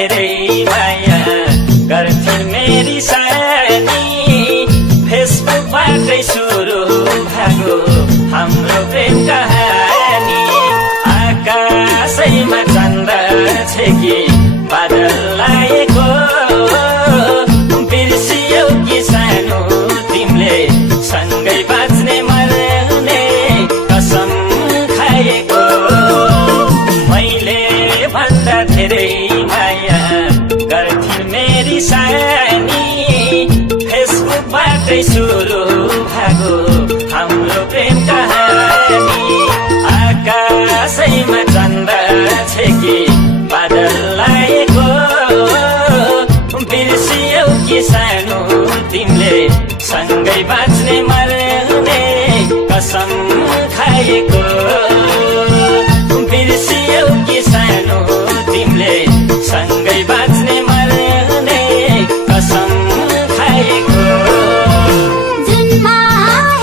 धेरै माया गर्थिन् मेरी सानी। फेसबुकबाटै सुरु भएको हाम्रो प्रेम कहानी। आकाशैमा चन्द्र छ कि बादल लागेको, बिर्सियौ कि सानो तिमीले सँगै बाँच्ने मर्ने कसम खाएको। मैले भन्दा धेरै माया गर्थिन् मेरी सानी। फेसबुकबाटै सुरु भएको हाम्रो प्रेम कहानी। आकाशैमा चन्द्र छ कि बादल लागेको, बिर्सियौ कि सानो तिमीले सँगै बाँच्ने मर्ने कसम खाएको। बिर्सियौ कि सानो तिमीले सँगै बाँच्ने मर्ने कसम खाएको। जुनमा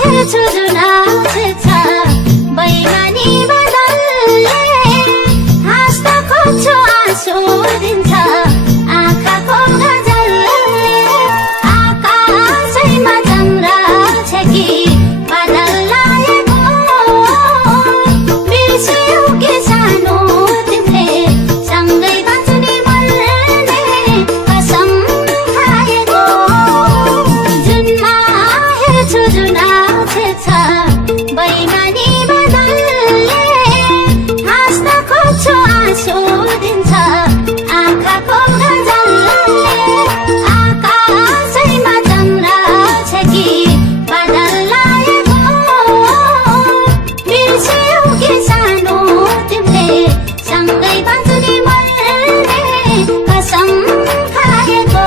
हेर्छु जुन आउँछ बैमानी बदलले, हाँस्न खोज्छु आँसु दिन्छ आँखाको गजलले। आकाशैमा चन्द्र छ कि बादल लागेको, बिर्सियौ कि सानो तिमीले सँगै बाँच्ने मर्ने कसम खाएको। जुनमा हेर्छु जुन आउँछ बैमानी बदलले, हाँस्न खोज्छु आँसु दिन्छ आँखाको गजलले। आकाशैमा चन्द्र छ कि बादल लागेको, बिर्सियौ कि सानो तिमीले सँगै बाँच्ने मर्ने कसम खाएको।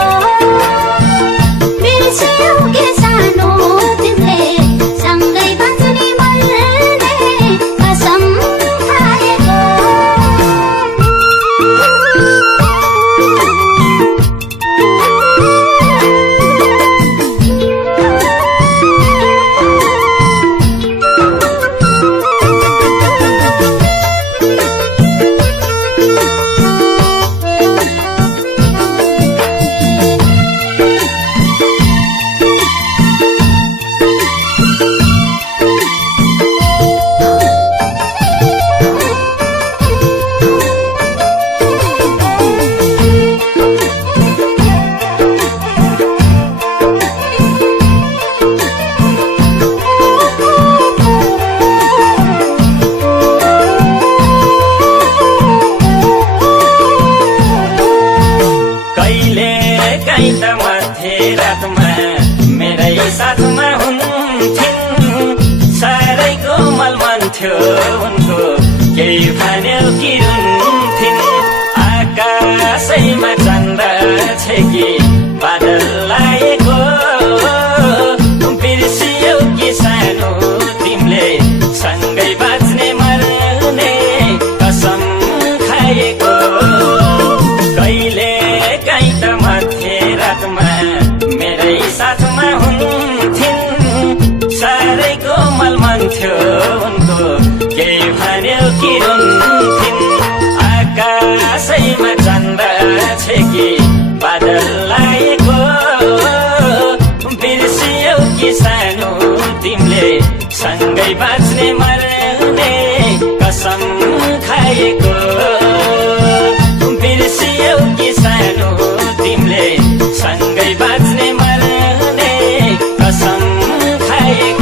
बिर्सियौ कि सानो तिमीले सँगै बाँच्ने मर्ने कसम खाएको। कहिले काहीँ त मध्यरातमा मेरै साथमा हुन्थिन्। साह्रै कोमल मन थियो उनको, केही भन्यो कि रुन्थिन्। आकाशैमा चन्द्र छ कि बादल लागेको, बिर्सियौ कि सानो तिमीले सँगै बाँच्ने मर्ने कसम खाएको। कहिले काहीँ त मध्यरातमा मेरै साथमा हुन्थिन्। साह्रै कोमल मन थियो उनको, केही भन्यो कि रुन्थिन्। आकाशैमा चन्द्र छ कि बादल लागेको, बिर्सियौ कि सानो तिमीले सँगै बाँच्ने मर्ने